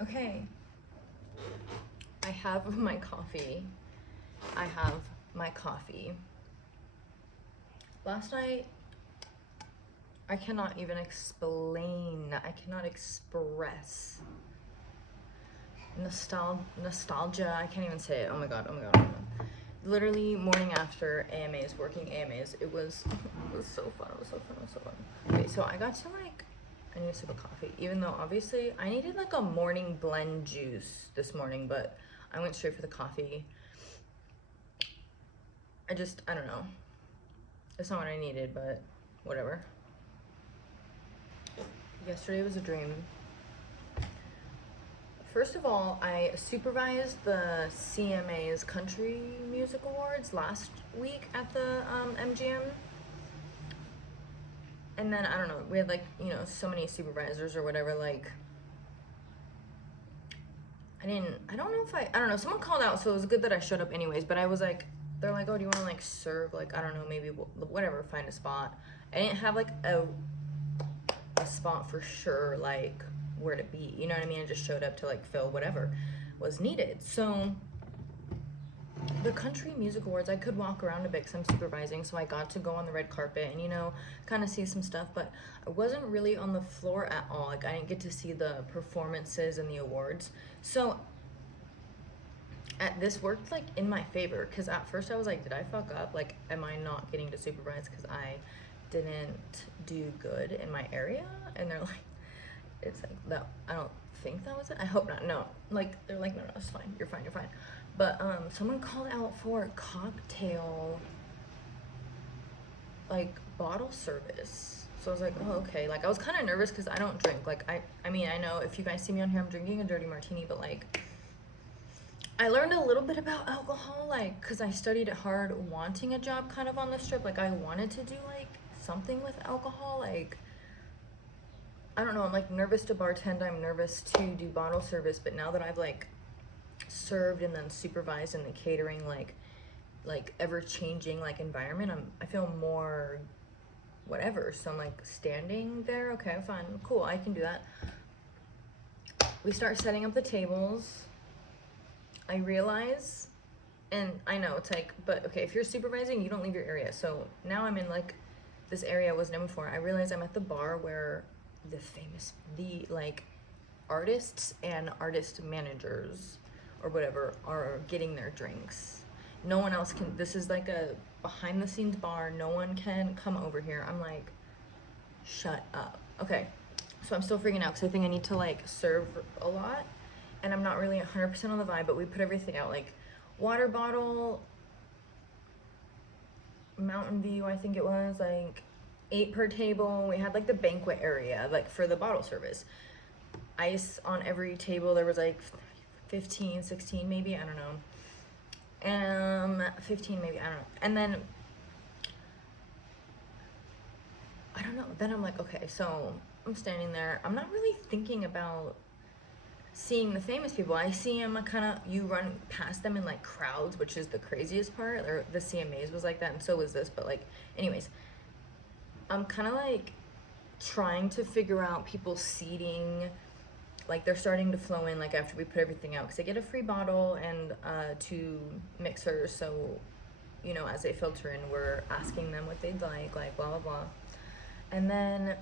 Okay, I have my coffee. I have my coffee. Last night, I cannot even explain, I cannot express nostalgia. I can't even say it. Oh my god, oh my god, oh my god. Literally, morning after AMAs, working AMAs, it was so fun, it was so fun, it was so fun. Okay, so I got to like, I need a sip of coffee, even though obviously I needed like a morning blend juice this morning, but I went straight for the coffee. I don't know. It's not what I needed, but whatever. Yesterday was a dream. First of all, I supervised the CMA's Country Music Awards last week at the MGM. And then, I don't know, we had like, you know, so many supervisors or whatever, like, I don't know, someone called out, so it was good that I showed up anyways, but I was like, they're like, oh, do you want to like serve, like, I don't know, maybe whatever, find a spot. I didn't have like a spot for sure, like where to be, you know what I mean? I just showed up to like fill whatever was needed. So the Country Music Awards, I could walk around a bit because I'm supervising, so I got to go on the red carpet and, you know, kind of see some stuff, but I wasn't really on the floor at all. Like, I didn't get to see the performances and the awards. So this worked like in my favor, because at first I was like, did I fuck up? Like, am I not getting to supervise because I didn't do good in my area? And they're like, it's like, no, I don't think that was it. I hope not. No, like, they're like, no, it's fine, you're fine, you're fine. But someone called out for cocktail, like, bottle service. So I was like, oh, okay. Like, I was kind of nervous because I don't drink. Like, I mean, I know if you guys see me on here, I'm drinking a dirty martini, but like, I learned a little bit about alcohol, like, because I studied it hard wanting a job kind of on the strip. Like, I wanted to do like something with alcohol. Like, I don't know, I'm like nervous to bartend, I'm nervous to do bottle service, but now that I've like served and then supervised in the catering, like ever changing like environment, I feel more whatever. So I'm like standing there, okay, fine, cool, I can do that. We start setting up the tables. I realize, and I know it's like, but okay, if you're supervising, you don't leave your area. So now I'm in like this area I wasn't in before. I realize I'm at the bar where the like artists and artist managers or whatever are getting their drinks. No one else can. This is like a behind the scenes bar. No one can come over here. I'm like, shut up. Okay, so I'm still freaking out because I think I need to like serve a lot, and I'm not really 100% on the vibe, but we put everything out, like water bottle, Mountain View, I think it was, like 8 per table. We had like the banquet area, like for the bottle service. Ice on every table. There was like 15, 16 maybe, I don't know. 15 maybe, I don't know. And then, I don't know. Then I'm like, okay, so I'm standing there. I'm not really thinking about seeing the famous people. I see them kind of, you run past them in like crowds, which is the craziest part. Or the CMAs was like that, and so was this. But like, anyways, I'm kind of like trying to figure out people's seating. Like, they're starting to flow in like after we put everything out, because they get a free bottle and 2 mixers. So, you know, as they filter in, we're asking them what they'd like blah blah blah. And then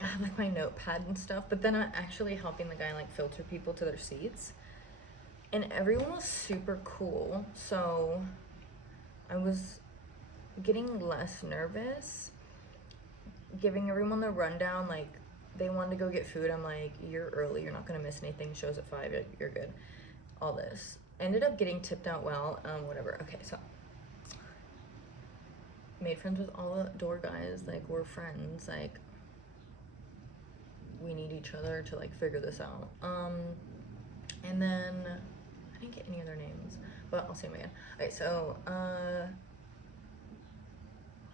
I have like my notepad and stuff, but then I'm actually helping the guy like filter people to their seats, and everyone was super cool. So I was getting less nervous, giving everyone the rundown. Like, they wanted to go get food. I'm like, you're early, you're not gonna miss anything. Show's at 5, you're good. All this. Ended up getting tipped out well, whatever. Okay, so made friends with all the door guys. Like, we're friends. Like, we need each other to like figure this out. And then I didn't get any other names, but I'll say them again. Okay, so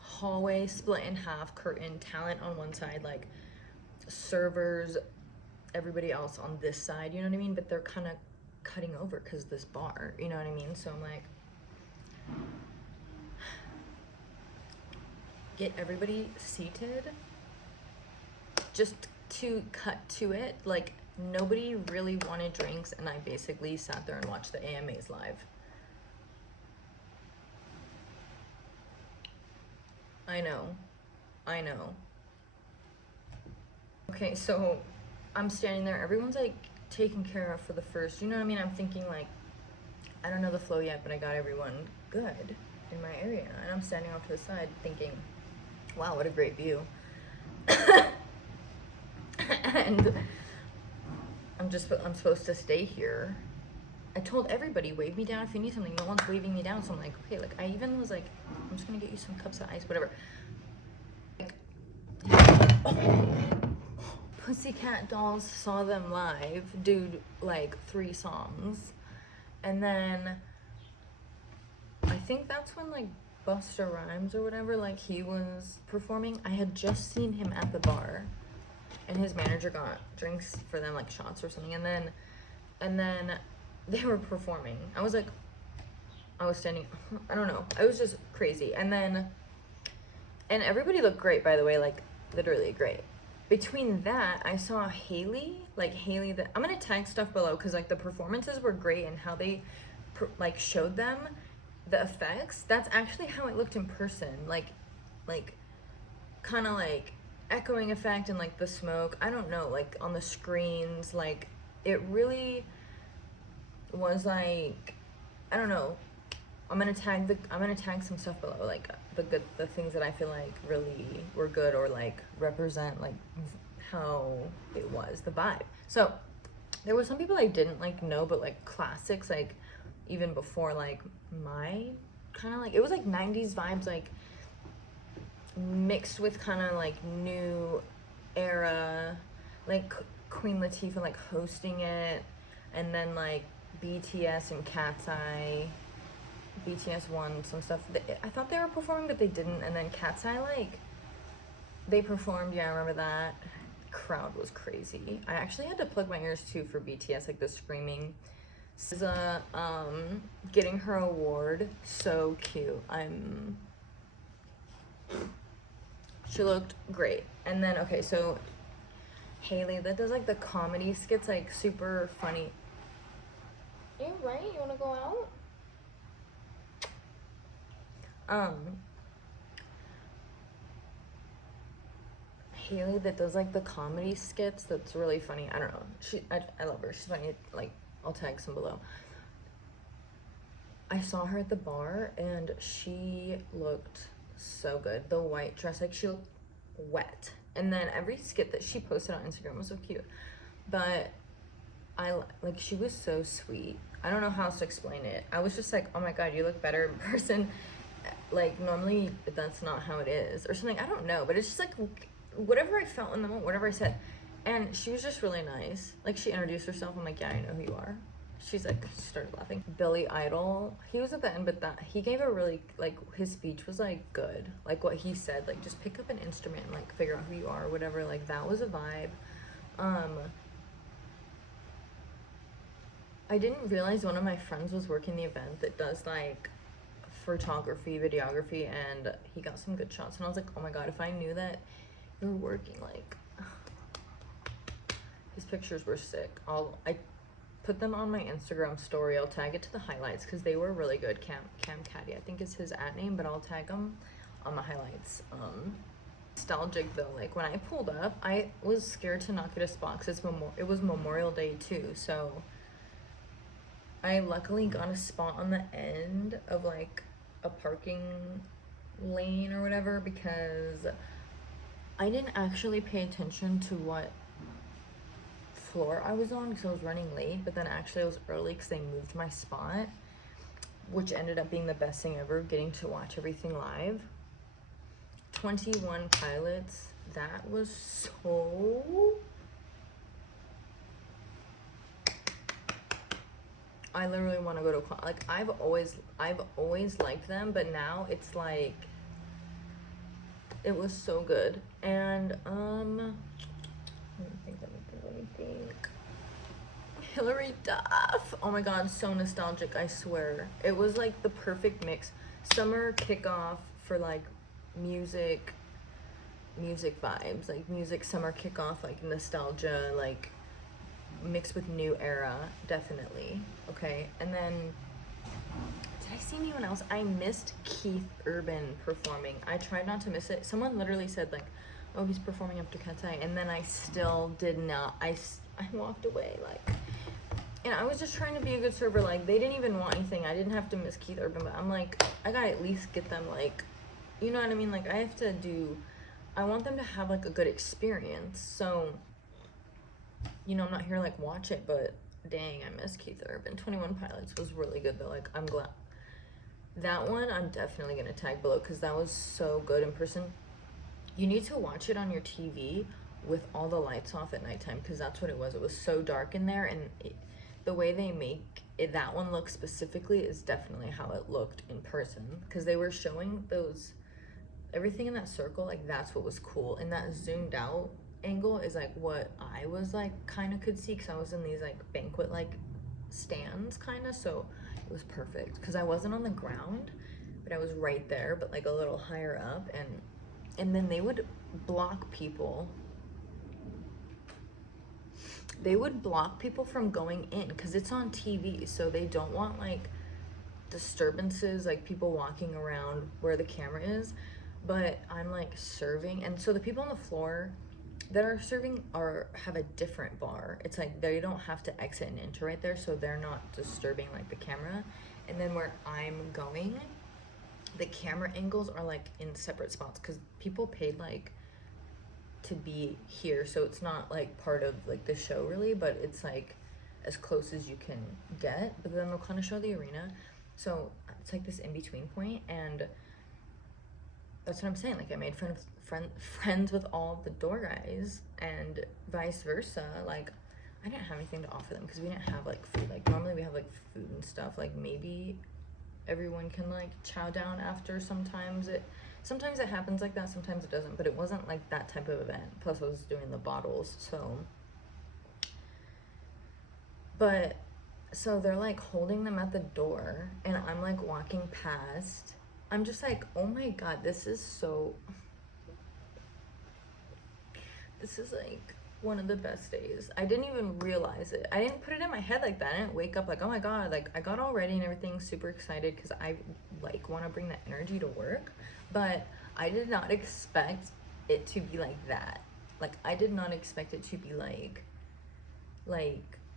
hallway split in half, curtain, talent on one side, like servers, everybody else on this side, you know what I mean? But they're kind of cutting over because this bar, you know what I mean? So I'm like, get everybody seated just to cut to it. Like, nobody really wanted drinks, and I basically sat there and watched the AMAs live. I know. Okay, so I'm standing there, everyone's like taken care of for the first, you know what I mean? I'm thinking like, I don't know the flow yet, but I got everyone good in my area. And I'm standing off to the side thinking, wow, what a great view. And I'm supposed to stay here. I told everybody, wave me down if you need something. No one's waving me down, so I'm like, okay, like I even was like, I'm just gonna get you some cups of ice, whatever. Pussycat Dolls saw them live, dude, like 3 songs. And then I think that's when like Busta Rhymes or whatever, like he was performing. I had just seen him at the bar, and his manager got drinks for them, like shots or something, and then they were performing. I was standing, I don't know, I was just crazy. And everybody looked great, by the way, like literally great. Between that, I saw Haley, that I'm gonna tag stuff below, because like the performances were great, and how they like showed them the effects, that's actually how it looked in person, like kind of like echoing effect and like the smoke, I don't know, like on the screens, like it really was like, I don't know. I'm gonna tag some stuff below, like the things that I feel like really were good, or like represent like how it was, the vibe. So there were some people I didn't like know, but like classics, like even before like my kind of like, it was like 90s vibes, like mixed with kind of like new era, like Queen Latifah like hosting it, and then like BTS and Cat's Eye. BTS won some stuff. I thought they were performing, but they didn't. And then Cat's Eye, like, they performed. Yeah, I remember that. Crowd was crazy. I actually had to plug my ears too for BTS, like the screaming. SZA, getting her award, so cute. She looked great. And then, okay, so Haley, that does like the comedy skits, like super funny. You right? You wanna go out? Haley that does like the comedy skits, that's really funny. I don't know. I love her. She's funny. Like, I'll tag some below. I saw her at the bar and she looked so good. The white dress, like she looked wet. And then every skit that she posted on Instagram was so cute. But she was so sweet. I don't know how else to explain it. I was just like, oh my God, you look better in person. Like normally that's not how it is or something. I don't know, but it's just like whatever I felt in the moment, whatever I said. And she was just really nice. Like she introduced herself. I'm like, yeah, I know who you are. She started laughing. Billy Idol, he was at the end, but he gave a really, like, his speech was like good. Like what he said, like just pick up an instrument and like figure out who you are or whatever. Like that was a vibe. I didn't realize one of my friends was working the event that does like photography, videography, and he got some good shots. And I was like, oh my God, if I knew that you were working, like, his pictures were sick. I put them on my Instagram story. I'll tag it to the highlights because they were really good. Cam Caddy, I think is his @ name, but I'll tag him on my highlights. Nostalgic though, like when I pulled up, I was scared to not get a spot because it was Memorial Day too, so I luckily got a spot on the end of like a parking lane or whatever, because I didn't actually pay attention to what floor I was on because I was running late, but then actually I was early because they moved my spot, which ended up being the best thing ever, getting to watch everything live. 21 Pilots, that was so... I literally want to go to, like, I've always liked them, but now it's like, it was so good. And let me think. Hilary Duff, oh my God, so nostalgic, I swear. It was like the perfect mix. Summer kickoff for like music vibes, like music summer kickoff, like nostalgia, like mixed with new era, definitely. Okay, and then did I see anyone else? I missed Keith Urban performing. I tried not to miss it. Someone literally said like, "Oh, he's performing after Katsai," and then I still did not. I walked away like, and I was just trying to be a good server. Like they didn't even want anything. I didn't have to miss Keith Urban, but I'm like, I gotta at least get them like, you know what I mean? Like I have to do. I want them to have like a good experience. So, you know, I'm not here like watch it, but dang, I miss Keith Urban. 21 Pilots was really good though. Like I'm glad. That one I'm definitely gonna tag below because that was so good in person. You need to watch it on your TV with all the lights off at nighttime because that's what it was. It was so dark in there, and the way they make it, that one look specifically is definitely how it looked in person because they were showing those everything in that circle. Like that's what was cool, and that zoomed out angle is like what I was like kind of could see because I was in these like banquet like stands kind of, so it was perfect because I wasn't on the ground but I was right there but like a little higher up, and then they would block people from going in because it's on TV, so they don't want like disturbances, like people walking around where the camera is. But I'm like serving, and so the people on the floor that are serving have a different bar. It's like they don't have to exit and enter right there, so they're not disturbing like the camera. And then where I'm going, the camera angles are like in separate spots because people paid like to be here, so it's not like part of like the show really, but it's like as close as you can get. But then they'll kind of show the arena, so it's like this in-between point, and that's what I'm saying. Like I made friends with all the door guys, and vice versa. Like I didn't have anything to offer them because we didn't have like food. Like normally we have like food and stuff. Like maybe everyone can like chow down after. Sometimes it happens like that, sometimes it doesn't, but it wasn't like that type of event. Plus I was doing the bottles, so they're like holding them at the door and I'm like walking past. I'm just like, oh my god, this is like one of the best days. I didn't even realize it. I didn't put it in my head like that. I didn't wake up like, oh my god, like I got all ready and everything, super excited because I like want to bring that energy to work. But I did not expect it to be like that. Like I did not expect it to be like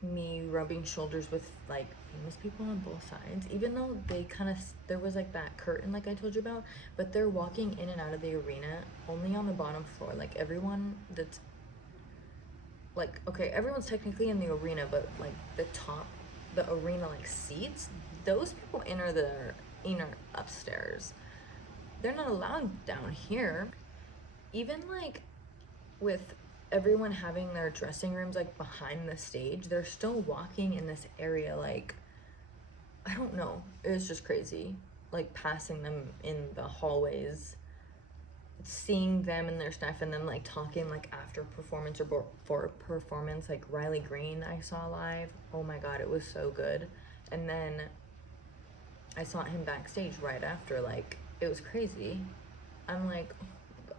me rubbing shoulders with like famous people on both sides, even though they kind of, there was like that curtain like I told you about, but they're walking in and out of the arena only on the bottom floor. Like everyone that's like, okay, everyone's technically in the arena, but like the arena like seats, those people enter the inner upstairs. They're not allowed down here. Even like with everyone having their dressing rooms like behind the stage, they're still walking in this area. Like I don't know, it was just crazy, like passing them in the hallways, seeing them and their stuff, and then like talking like after performance or before performance. Like Riley Green I saw live, oh my god, it was so good. And then I saw him backstage right after. Like it was crazy. I'm like, oh my god,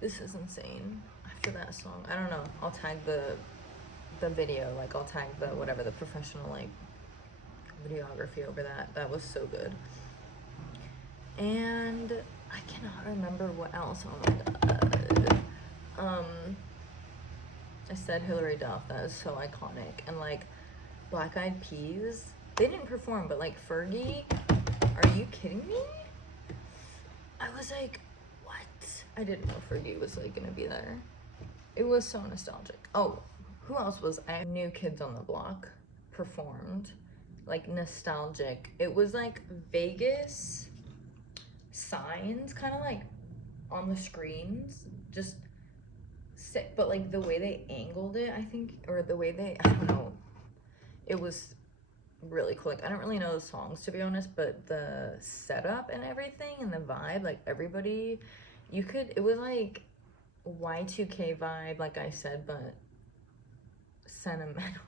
this is insane. After that song, I don't know, I'll tag the video, like I'll tag the whatever, the professional like videography over that was so good. And I cannot remember what else. Oh my god. I said Hilary Duff, that is so iconic. And like Black Eyed Peas, they didn't perform, but like Fergie, are you kidding me? I was like, what? I didn't know Fergie was like gonna be there. It was so nostalgic. Oh, who else was I? New Kids on the Block performed. Like nostalgic. It was like Vegas signs kind of like on the screens, just sick. But like the way they angled it, I think, or the way they, I don't know, it was really cool. Like I don't really know the songs to be honest, but the setup and everything and the vibe, like everybody, it was like Y2K vibe, like I said, but sentimental.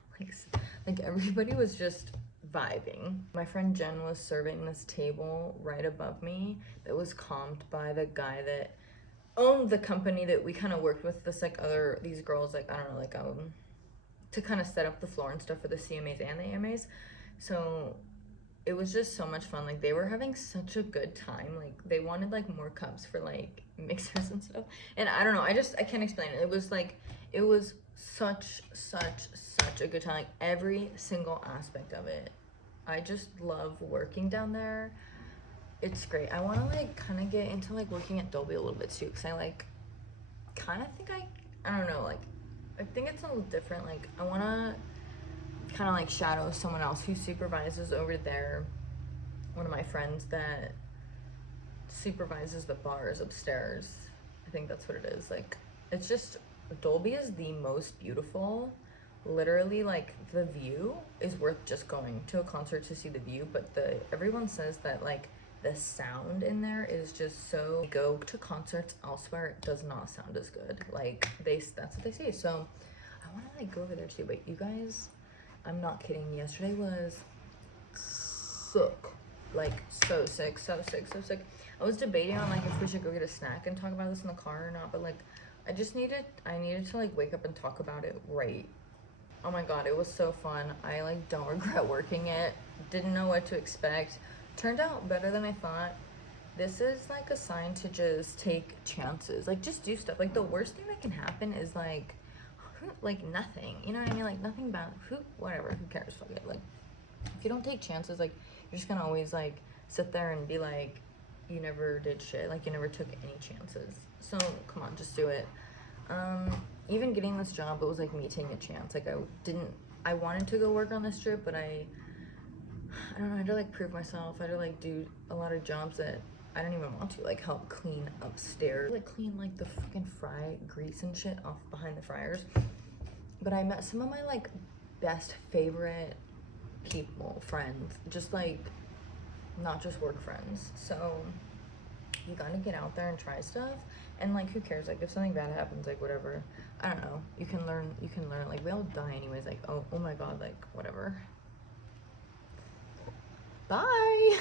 Like everybody was just vibing. My friend Jen was serving this table right above me that was comped by the guy that owned the company that we kind of worked with. This like these girls, like I don't know, like to kind of set up the floor and stuff for the CMAs and the AMAs. So it was just so much fun. Like they were having such a good time. Like they wanted like more cups for like mixers and stuff. And I don't know, I can't explain it. It was like, it was such a good time. Like every single aspect of it. I just love working down there. It's great. I want to like kind of get into like working at Dolby a little bit too, because I like kind of think I don't know, like I think it's a little different. Like I want to kind of like shadow someone else who supervises over there. One of my friends that supervises the bars upstairs. I think that's what it is. Like it's just, Dolby is the most beautiful. Literally, like the view is worth just going to a concert to see the view, but everyone says that like the sound in there is just so, go to concerts elsewhere, it does not sound as good. Like that's what they say. So I want to like go over there too. But you guys, I'm not kidding, yesterday was sick. Like so sick. I was debating on like if we should go get a snack and talk about this in the car or not, but like I needed to like wake up and talk about it right. Oh my god, it was so fun. I like don't regret working it. Didn't know what to expect. Turned out better than I thought. This is like a sign to just take chances. Like just do stuff. Like the worst thing that can happen is like nothing. You know what I mean? Like nothing bad. Whatever. Who cares? Fuck it. Like if you don't take chances, like you're just gonna always like sit there and be like, you never did shit. Like you never took any chances. So come on, just do it. Even getting this job, it was like me taking a chance. Like I wanted to go work on this trip, but I don't know, I had to like prove myself. I had to like do a lot of jobs that I didn't even want to, like help clean upstairs, like clean like the freaking fry grease and shit off behind the fryers. But I met some of my like best favorite people, friends, just like not just work friends. So you gotta get out there and try stuff, and like who cares, like if something bad happens, like whatever, I don't know, you can learn, like we all die anyways, like oh my god, like whatever. Bye.